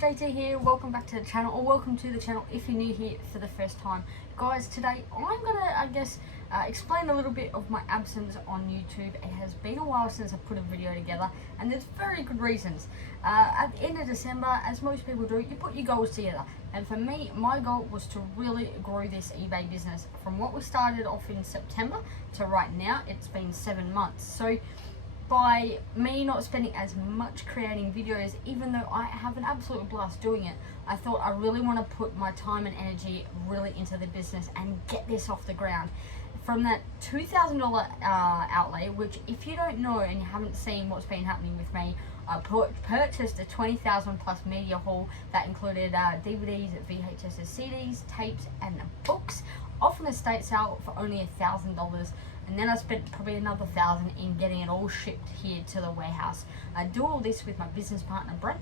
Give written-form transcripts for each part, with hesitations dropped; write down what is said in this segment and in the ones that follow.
JT here, welcome back to the channel, or welcome to the channel if you're new here for the first time. Guys, today I'm gonna, explain a little bit of my absence on YouTube. It has been a while since I put a video together, and there's very good reasons. At the end of December, as most people do, you put your goals together. And for me, my goal was to really grow this eBay business. From what we started off in September to right now, it's been 7 months. So by me not spending as much creating videos, even though I have an absolute blast doing it, I thought I really want to put my time and energy really into the business and get this off the ground. From that $2,000 outlay, which if you don't know and you haven't seen what's been happening with me, I purchased a 20,000 plus media haul that included DVDs, VHSs, CDs, tapes and books off an estate sale for only $1,000. And then I spent probably another $1,000 in getting it all shipped here to the warehouse. I do all this with my business partner Brent,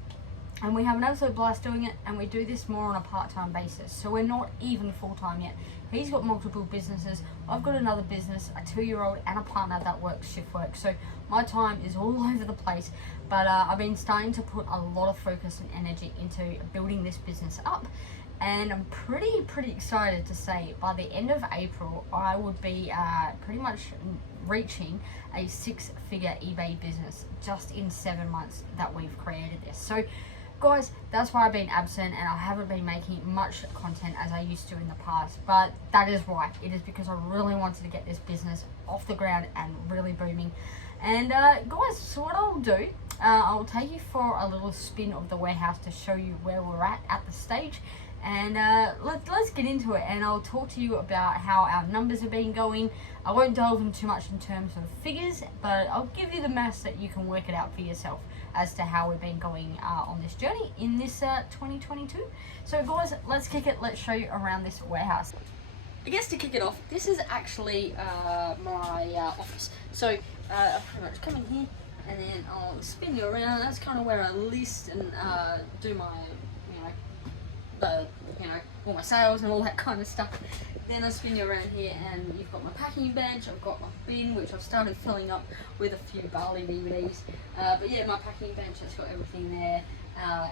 and we have an absolute blast doing it, and we do this more on a part-time basis, so we're not even full-time yet. He's got multiple businesses, I've got another business, a 2-year-old and a partner that works shift work, so my time is all over the place. But I've been starting to put a lot of focus and energy into building this business up, and I'm pretty excited to say by the end of April I would be pretty much reaching a 6-figure eBay business just in 7 months that we've created this. So guys, that's why I've been absent and I haven't been making much content as I used to in the past, but that is why. It is because I really wanted to get this business off the ground and really booming. And guys, so what I'll do, I'll take you for a little spin of the warehouse to show you where we're at the stage. And let's get into it, and I'll talk to you about how our numbers have been going. I won't delve in too much in terms of figures, but I'll give you the maths that you can work it out for yourself as to how we've been going on this journey in this 2022. So guys, let's kick it. Let's show you around this warehouse. I guess to kick it off, this is actually my office. So I'll pretty much come in here, and then I'll spin you around. That's kind of where I list and do my all my sales and all that kind of stuff. Then I spin you around here, and you've got my packing bench, I've got my bin, which I've started filling up with a few barley DVDs. But yeah, my packing bench has got everything there,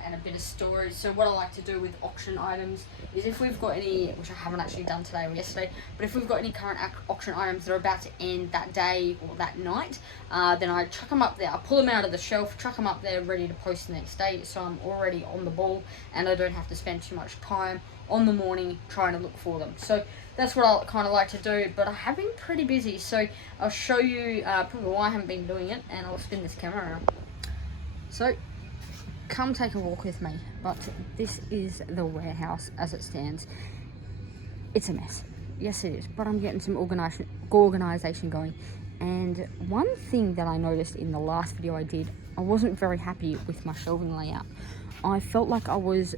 and a bit of storage. So what I like to do with auction items is, if we've got any, which I haven't actually done today or yesterday, but if we've got any current auction items that are about to end that day or that night, then I chuck them up there. I pull them out of the shelf, chuck them up there ready to post the next day, so I'm already on the ball and I don't have to spend too much time on the morning trying to look for them. So that's what I kind of like to do, but I have been pretty busy, so I'll show you probably why I haven't been doing it, and I'll spin this camera around. So come take a walk with me. But this is the warehouse as it stands. It's a mess, yes it is, but I'm getting some organization going. And one thing that I noticed in the last video I did, I wasn't very happy with my shelving layout. I felt like I was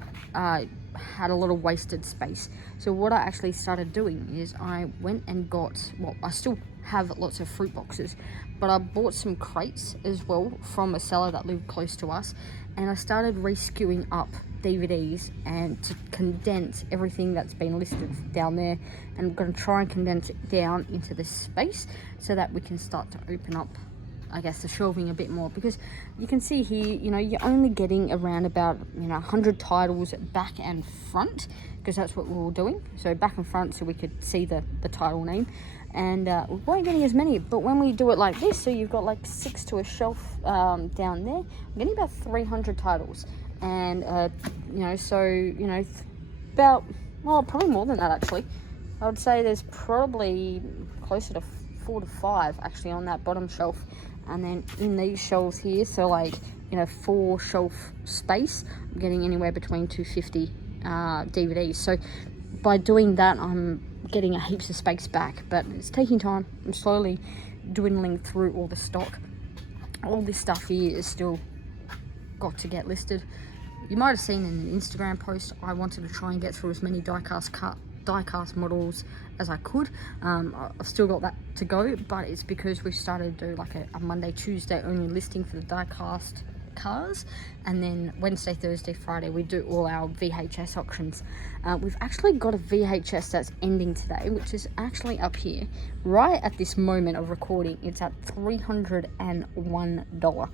had a lot of wasted space. So what I actually started doing is I went and got, well, I still have lots of fruit boxes, but I bought some crates as well from a seller that lived close to us, and I started re-skewing up DVDs and to condense everything that's been listed down there, and I'm going to try and condense it down into this space so that we can start to open up, I guess, the shelving a bit more, because you can see here, you're only getting around about 100 titles back and front, because that's what we were doing. So back and front, so we could see the title name, and we weren't getting as many. But when we do it like this, so you've got like 6 to a shelf down there, I'm getting about 300 titles, and about, well, probably more than that actually. I would say there's probably closer to 4 to 5 actually on that bottom shelf. And then in these shelves here, so 4 shelf space, I'm getting anywhere between 250 DVDs. So by doing that, I'm getting a heaps of space back, but it's taking time. I'm slowly dwindling through all the stock. All this stuff here is still got to get listed. You might have seen in an Instagram post, I wanted to try and get through as many die-cast models as I could. I've still got that to go, but it's because we started to do like a Monday, Tuesday only listing for the die-cast cars, and then Wednesday, Thursday, Friday we do all our VHS auctions. We've actually got a VHS that's ending today, which is actually up here right at this moment of recording. It's at $301.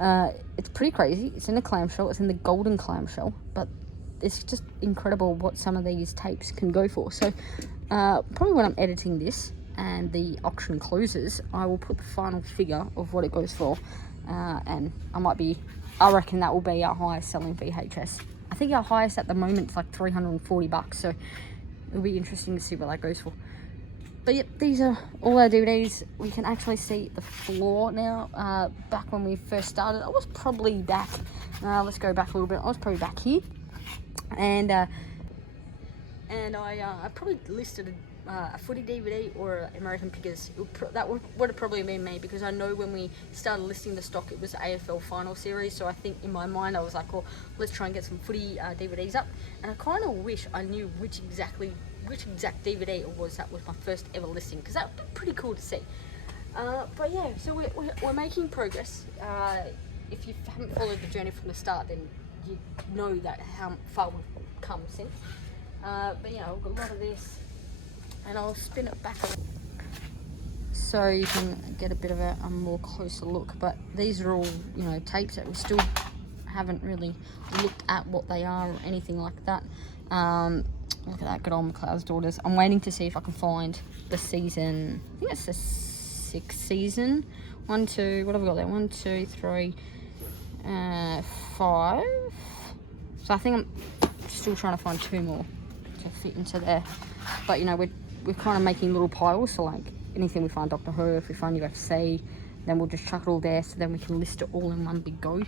It's pretty crazy. It's in a clamshell. It's in the golden clamshell, but it's just incredible what some of these tapes can go for. So probably when I'm editing this and the auction closes, I will put the final figure of what it goes for, and I reckon that will be our highest selling VHS. I think our highest at the moment is like $340, so it'll be interesting to see what that goes for. But yep, these are all our DVDs. We can actually see the floor now. Back when we first started, I was probably back, let's go back a little bit, I was probably back here. And I probably listed a footy DVD or American Pickers. That would have probably been me, because I know when we started listing the stock, it was AFL final series. So I think in my mind I was like, well, let's try and get some footy DVDs up. And I kind of wish I knew which exact DVD it was that was my first ever listing, because that would be pretty cool to see. But yeah, so we're making progress. If you haven't followed the journey from the start, then you know that how far we've come since. But yeah, I've got a lot of this, and I'll spin it back so you can get a bit of a more closer look. But these are all, tapes that we still haven't really looked at what they are or anything like that. Look at that, good old McLeod's Daughters. I'm waiting to see if I can find the season. I think it's the 6th season. 1, 2, what have we got there? 1, 2, 3, 5. So I think I'm still trying to find 2 more to fit into there. But we're kind of making little piles. So like anything we find Doctor Who, if we find UFC, then we'll just chuck it all there, so then we can list it all in one big go.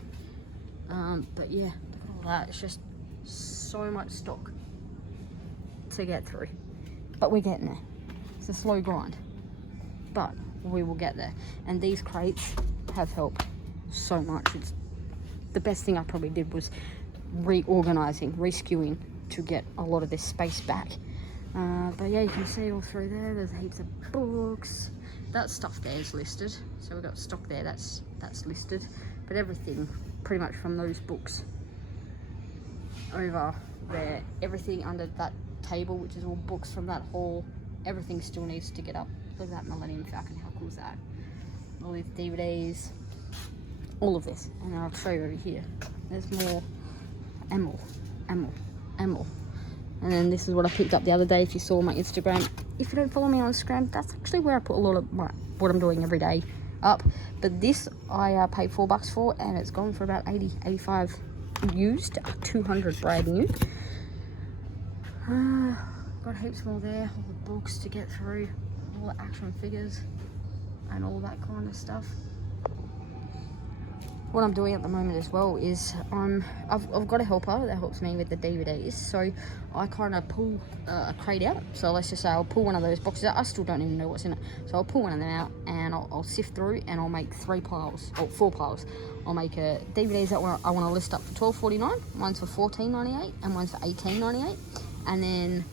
But yeah, look at all that. It's just so much stock to get through, but we're getting there. It's a slow grind, but we will get there. And these crates have helped so much. It's the best thing I probably did was reskewing to get a lot of this space back. But yeah, you can see all through there, there's heaps of books. That stuff there is listed, so we've got stock there that's listed, but everything pretty much from those books over there, everything under that table, which is all books from that hall, everything still needs to get up. Look at that Millennium Falcon, how cool is that? All these DVDs, all of this. And I'll show you over here, there's more ammo. And then this is what I picked up the other day. If you saw my Instagram, if you don't follow me on Instagram, that's actually where I put a lot of what I'm doing every day up. But this I paid $4 for, and it's gone for about 85 used, 200 brand new. Got heaps more there, all the books to get through, all the action figures and all that kind of stuff. What I'm doing at the moment as well is I've got a helper that helps me with the DVDs, so I kind of pull a crate out. So let's just say I'll pull one of those boxes out. I still don't even know what's in it, so I'll pull one of them out and I'll sift through, and I'll make 3 piles or 4 piles. I'll make DVDs that I want to list up for $12.49, one's for $14.98, and one's for $18.98. And then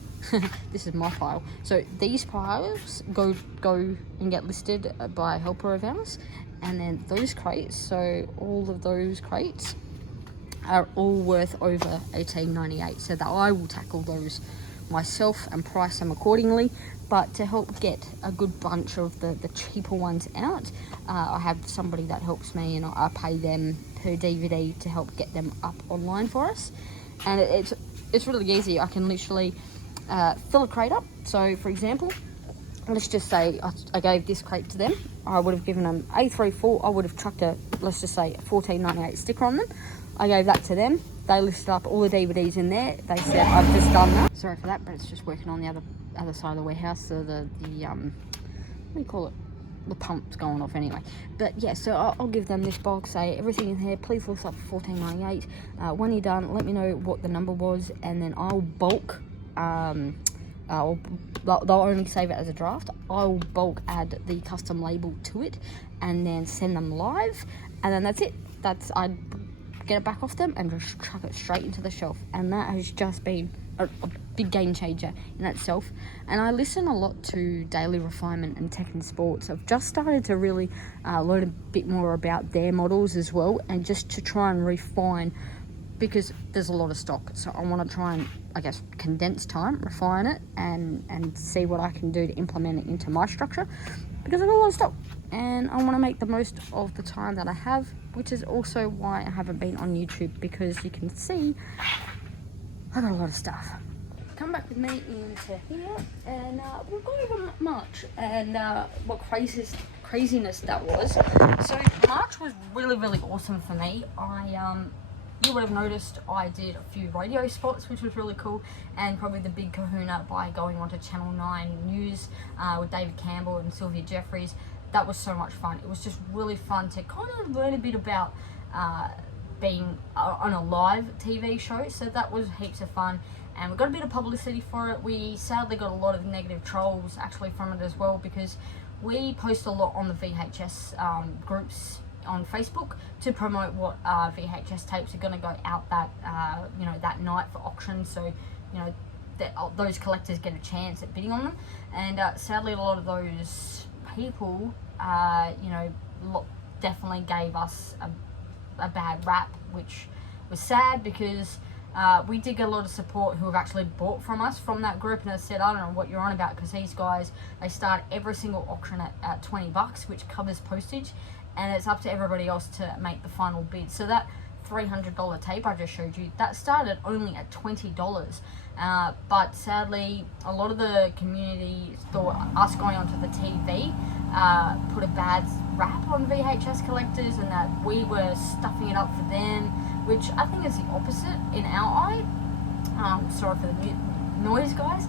this is my pile. So these piles go and get listed by a helper of ours. And then those crates, so all of those crates are all worth over $18.98. So that I will tackle those myself and price them accordingly. But to help get a good bunch of the cheaper ones out, I have somebody that helps me, and I pay them per DVD to help get them up online for us. And it's really easy. I can literally fill a crate up. So for example, let's just say I gave this crate to them. I would have given them A34. I would have chucked let's just say, a $14.98 sticker on them. I gave that to them. They listed up all the DVDs in there. They said, I've just done that. Sorry for that, but it's just working on the other side of the warehouse. So the what do you call it? The pump's going off anyway. But yeah, so I'll give them this box, say everything in here, please list up for $14.98. When you're done, let me know what the number was, and then I'll bulk they'll only save it as a draft. I'll bulk add the custom label to it and then send them live, and then that's it. I get it back off them and just chuck it straight into the shelf. And that has just been a big game changer in itself. And I listen a lot to Daily Refinement and Tech and Sports. I've just started to really learn a bit more about their models as well, and just to try and refine because there's a lot of stock. So I want to try and, I guess, condense time, refine it, and see what I can do to implement it into my structure, because I've got a lot of stock and I want to make the most of the time that I have, which is also why I haven't been on YouTube, because you can see I've got a lot of stuff. Come back with me into here, and we've gone over March and what craziness that was. So March was really, really awesome for me. You would have noticed I did a few radio spots, which was really cool, and probably the big kahuna by going onto Channel 9 News with David Campbell and Sylvia Jeffries. That was so much fun. It was just really fun to kind of learn a bit about being on a live TV show, so that was heaps of fun. And we got a bit of publicity for it. We sadly got a lot of negative trolls actually from it as well, because we post a lot on the VHS groups on Facebook to promote what VHS tapes are going to go out that that night for auction. So those collectors get a chance at bidding on them. And sadly, a lot of those people, definitely gave us a bad rap, which was sad, because we did get a lot of support who have actually bought from us from that group, and I said, I don't know what you're on about, because these guys, they start every single auction at $20, which covers postage, and it's up to everybody else to make the final bid. So that $300 tape I just showed you, that started only at $20. But sadly, a lot of the community thought us going onto the TV put a bad rap on VHS collectors, and that we were stuffing it up for them, which I think is the opposite in our eye. Sorry for the noise, guys.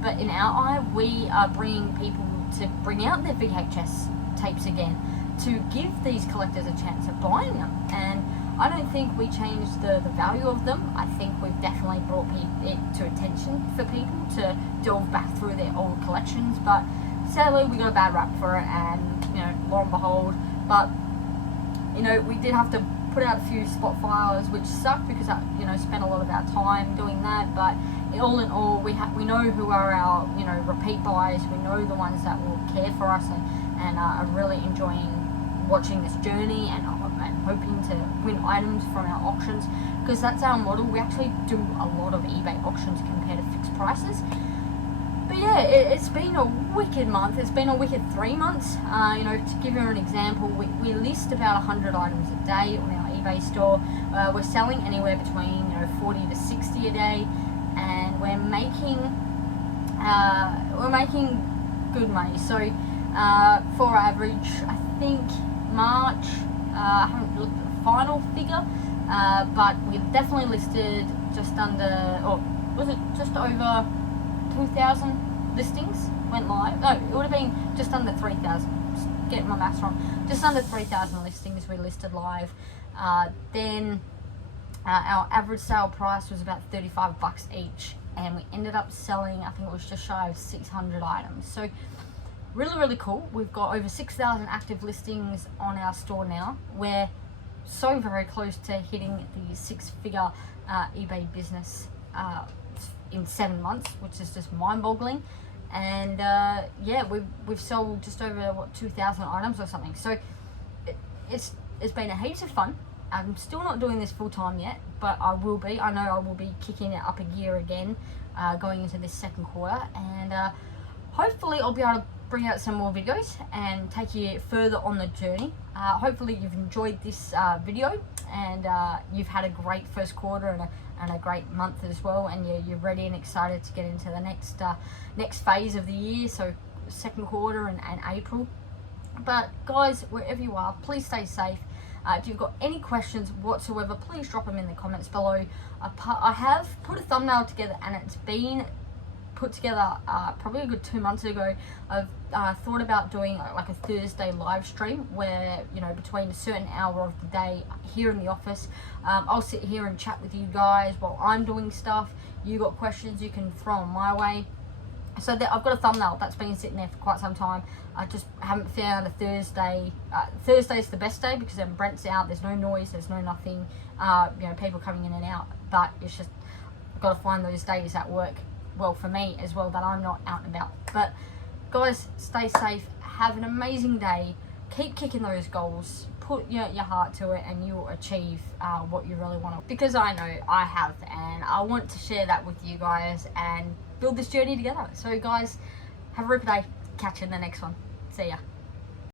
But in our eye, we are bringing people to bring out their VHS tapes again, to give these collectors a chance at buying them. And I don't think we changed the value of them. I think we've definitely brought it to attention for people to delve back through their old collections. But sadly, we got a bad rap for it, and lo and behold. But we did have to put out a few spot fires, which sucked, because I spent a lot of our time doing that. But all in all, we know who are our repeat buyers. We know the ones that will care for us and are really enjoying watching this journey and hoping to win items from our auctions, because that's our model. We actually do a lot of eBay auctions compared to fixed prices. But yeah, it's been a wicked month. It's been a wicked 3 months. To give you an example, we list about 100 items a day on our eBay store. We're selling anywhere between 40 to 60 a day, and we're making good money. So for average, I think March, I haven't looked at the final figure, but we've definitely listed just under, or was it just over 2,000 listings went live? No, it would have been just under 3,000. Getting my maths wrong. Just under 3,000 listings we listed live. Then our average sale price was about $35 each, and we ended up selling, I think it was just shy of 600 items. So really, really cool. We've got over 6,000 active listings on our store now. We're so very close to hitting the 6-figure eBay business in 7 months, which is just mind-boggling. And yeah, we've sold just over 2,000 items or something. So it's been a heaps of fun. I'm still not doing this full time yet, but I will be. I know I will be kicking it up a gear again going into this second quarter, and hopefully I'll be able to bring out some more videos and take you further on the journey. Hopefully you've enjoyed this video, and you've had a great first quarter and a great month as well, and you're ready and excited to get into the next phase of the year, so second quarter and April. But guys, wherever you are, please stay safe. If you've got any questions whatsoever, please drop them in the comments below. I have put a thumbnail together, and it's been put together probably a good 2 months ago. I've thought about doing like a Thursday live stream where, between a certain hour of the day here in the office, I'll sit here and chat with you guys while I'm doing stuff. You got questions, you can throw them my way. So I've got a thumbnail that's been sitting there for quite some time. I just haven't found a Thursday. Thursday's the best day because then Brent's out, there's no noise, there's no nothing, people coming in and out. But it's just, I've got to find those days that work well for me as well, that I'm not out and about. But guys, stay safe, have an amazing day, keep kicking those goals, put your heart to it and you'll achieve what you really want to. Because I know I have, and I want to share that with you guys and build this journey together. So guys, have a ripper day. Catch you in the next one. See ya.